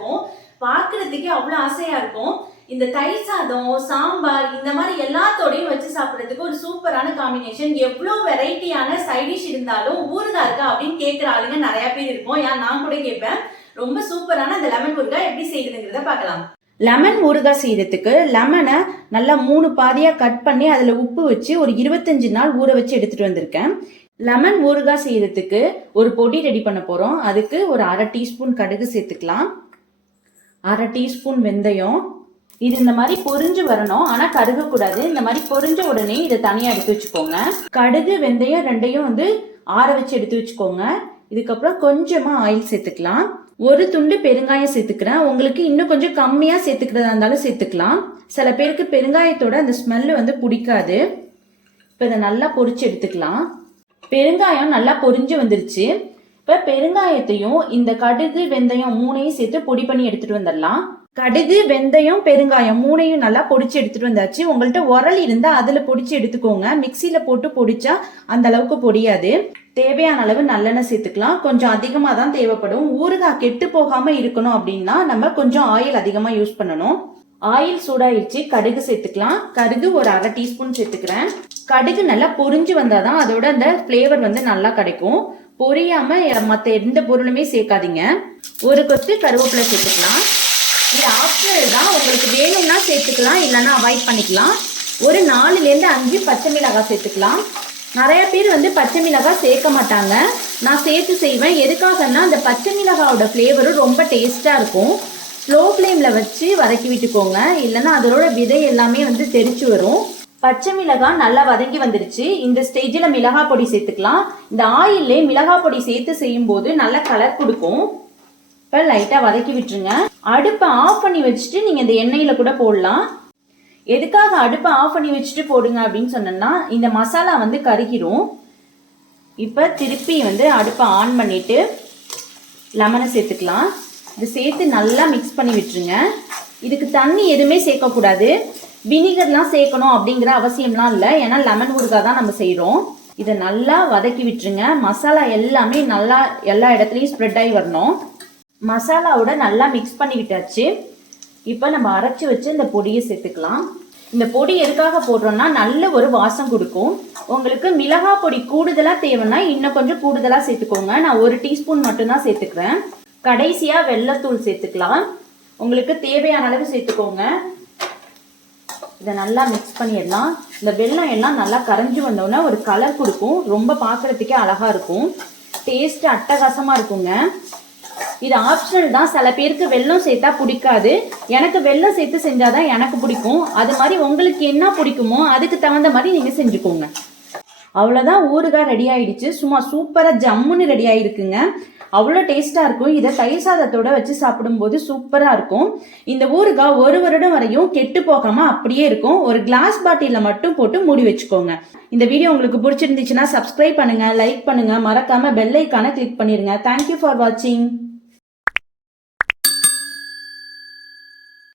இருக்கும். பார்க்கறதுக்கே அவ்வளோ ஆசையா இருக்கும். இந்த தயிர் சாதம், சாம்பார் இந்த மாதிரி எல்லாத்தோடையும் வச்சு சாப்பிட்றதுக்கு ஒரு சூப்பரான காம்பினேஷன். எவ்வளோ வெரைட்டியான சைடிஷ் இருந்தாலும் ஊறுகாய் இருக்கா அப்படின்னு கேட்குற ஆளுங்க நிறைய பேர் இருக்கும். நான் கூட கேட்பேன். ரொம்ப சூப்பரான அந்த லெமன் ஊறுகாய் எப்படி செய்யுதுங்கிறத பார்க்கலாம். லெமன் ஊறுகாய் செய்யறதுக்கு லெமனை நல்லா 3 பாதியா கட் பண்ணி அதுல உப்பு வச்சு ஒரு 25 நாள் ஊற வச்சு எடுத்துட்டு வந்திருக்கேன். லெமன் ஊறுகாய் செய்யறதுக்கு ஒரு பொடி ரெடி பண்ண போறோம். அதுக்கு ஒரு 1/2 டீஸ்பூன் கடுகு சேர்த்துக்கலாம், 1/2 டீஸ்பூன் வெந்தயம். இது இந்த மாதிரி பொரிஞ்சு வரணும், ஆனா கருக கூடாது. இந்த மாதிரி பொரிஞ்ச உடனே இதை தனியா எடுத்து வச்சுக்கோங்க. கடுகு வெந்தயம் ரெண்டையும் ஆற வச்சு எடுத்து வச்சுக்கோங்க. இதுக்கப்புறம் கொஞ்சமா ஆயில் சேர்த்துக்கலாம். ஒரு துண்டு பெருங்காயம் சேர்த்துக்கிறேன். உங்களுக்கு இன்னும் கொஞ்சம் கம்மியா சேர்த்துக்கிறதா இருந்தாலும் சேர்த்துக்கலாம். சில பேருக்கு பெருங்காயத்தோட அந்த ஸ்மெல்லு பிடிக்காது. இப்போ இதை நல்லா பொரிச்சு எடுத்துக்கலாம். பெருங்காயம் நல்லா பொரிஞ்சு வந்துருச்சு. இப்போ பெருங்காயத்தையும் இந்த கடுகு வெந்தயம் 3ஐயும் சேர்த்து பொடி பண்ணி எடுத்துட்டு வந்துடலாம். கடுகு வெந்தயம் பெருங்காயம் 3ஐயும் நல்லா பொடிச்சு எடுத்துட்டு வந்தாச்சு. உங்கள்கிட்ட உரல் இருந்தா அதுல பொடிச்சு எடுத்துக்கோங்க. மிக்சியில போட்டு பொடிச்சா அந்த அளவுக்கு பொடியாது. தேவையான அளவு நல்லெண்ணெய் சேர்த்துக்கலாம். கொஞ்சம் அதிகமா தான் தேவைப்படும். ஊறுகாய் கெட்டு போகாம இருக்கணும் அப்படின்னா நம்ம கொஞ்சம் ஆயில் அதிகமா யூஸ் பண்ணணும். ஆயில் சூடாயிடுச்சு, கடுகு சேர்த்துக்கலாம். கடுகு ஒரு 1/2 டீஸ்பூன் சேர்த்துக்கிறேன். கடுகு நல்லா பொரிஞ்சு வந்தாதான் அதோட அந்த ஃபிளேவர் நல்லா கிடைக்கும். பொரியாம மற்ற எந்த பொருளுமே சேர்க்காதீங்க. ஒரு கொத்து கருவேப்பிலை சேர்த்துக்கலாம். இது ஆப்ஷனல் தான், உங்களுக்கு வேணும்னா சேர்த்துக்கலாம், இல்லைன்னா அவாய்ட் பண்ணிக்கலாம். ஒரு 4லேருந்து 5 பச்சை மிளகாய் சேர்த்துக்கலாம். நிறைய பேர் பச்சை மிளகாய் சேர்க்க மாட்டாங்க. நான் சேர்த்து செய்வேன். எதுக்காகன்னா அந்த பச்சை மிளகாயோட ஃப்ளேவரும் ரொம்ப டேஸ்டா இருக்கும். ஸ்லோ ஃப்ளேம்ல வச்சு வதக்கி விட்டுக்கோங்க, இல்லைன்னா அதோட விதை எல்லாமே தெரிச்சு வரும். பச்சை மிளகாய் நல்லா வதங்கி வந்துருச்சு. இந்த ஸ்டேஜில் மிளகாய் பொடி சேர்த்துக்கலாம். இந்த ஆயிலே மிளகாய் பொடி சேர்த்து செய்யும் போது நல்ல கலர் கொடுக்கும். இப்போ லைட்டாக வதக்கி விட்டுருங்க. அடுப்பை ஆஃப் பண்ணி வச்சுட்டு நீங்கள் இந்த எண்ணெயில் கூட போடலாம். எதுக்காக அடுப்பை ஆஃப் பண்ணி வச்சுட்டு போடுங்க அப்படின்னு சொன்னோம்னா இந்த மசாலா கருகிரும். இப்போ திருப்பி அடுப்பை ஆன் பண்ணிட்டு லெமனை சேர்த்துக்கலாம். இது சேர்த்து நல்லா மிக்ஸ் பண்ணி விட்டுருங்க. இதுக்கு தண்ணி எதுவுமே சேர்க்கக்கூடாது. வினிகர்லாம் சேர்க்கணும் அப்படிங்கிற அவசியம்லாம் இல்லை, ஏன்னா லெமன் ஊறுகாய் தான் நம்ம செய்கிறோம். இதை நல்லா வதக்கி விட்டுருங்க. மசாலா எல்லாமே நல்லா எல்லா இடத்துலையும் ஸ்ப்ரெட் ஆகி வரணும். மசாலாவோட நல்லா மிக்ஸ் பண்ணி விட்டாச்சு. இப்போ நம்ம அரைச்சி வச்சு இந்த பொடியை சேர்த்துக்கலாம். இந்த பொடி எதுக்காக போடுறோம்னா நல்ல ஒரு வாசம் கொடுக்கும். உங்களுக்கு மிளகாய் பொடி கூடுதலாக தேவைன்னா இன்னும் கொஞ்சம் கூடுதலாக சேர்த்துக்கோங்க. நான் 1 டீஸ்பூன் மட்டும்தான் சேர்த்துக்கிறேன். கடைசியாக வெல்லத்தூள் சேர்த்துக்கலாம். உங்களுக்கு தேவையான அளவு சேர்த்துக்கோங்க. இதை நல்லா மிக்ஸ் பண்ணிடலாம். இந்த வெல்லம் எல்லாம் நல்லா கரைஞ்சி வந்தோன்னா ஒரு கலர் கொடுக்கும். ரொம்ப பார்க்குறதுக்கே அழகாக இருக்கும். டேஸ்ட் அட்டகாசமாக இருக்குங்க. இது ஆப்ஷனல் தான். சில பேருக்கு வெல்லம் சேர்த்தா பிடிக்காது. எனக்கு வெல்லம் சேர்த்து செஞ்சாதான் எனக்கு பிடிக்கும். அது மாதிரி உங்களுக்கு என்ன பிடிக்குமோ அதுக்கு தகுந்த மாதிரி நீங்கள் செஞ்சுக்கோங்க. அவ்வளோதான், ஊறுகாய் ரெடி ஆயிடுச்சு. சும்மா சூப்பராக ஜம்முன்னு ரெடி ஆயிருக்குங்க. அவ்வளோ டேஸ்ட்டாக இருக்கும். இதை தயிர் சாதத்தோட வச்சு சாப்பிடும்போது சூப்பராக இருக்கும். இந்த ஊறுகாய் 1 வருடம் வரையும் கெட்டு போகாமல் அப்படியே இருக்கும். ஒரு கிளாஸ் பாட்டிலில் மட்டும் போட்டு மூடி வச்சுக்கோங்க. இந்த வீடியோ உங்களுக்கு பிடிச்சிருந்துச்சுன்னா சப்ஸ்கிரைப் பண்ணுங்க, லைக் பண்ணுங்க, மறக்காம பெல் ஐக்கானை கிளிக் பண்ணிருங்க. தேங்க்யூ ஃபார் வாட்சிங்.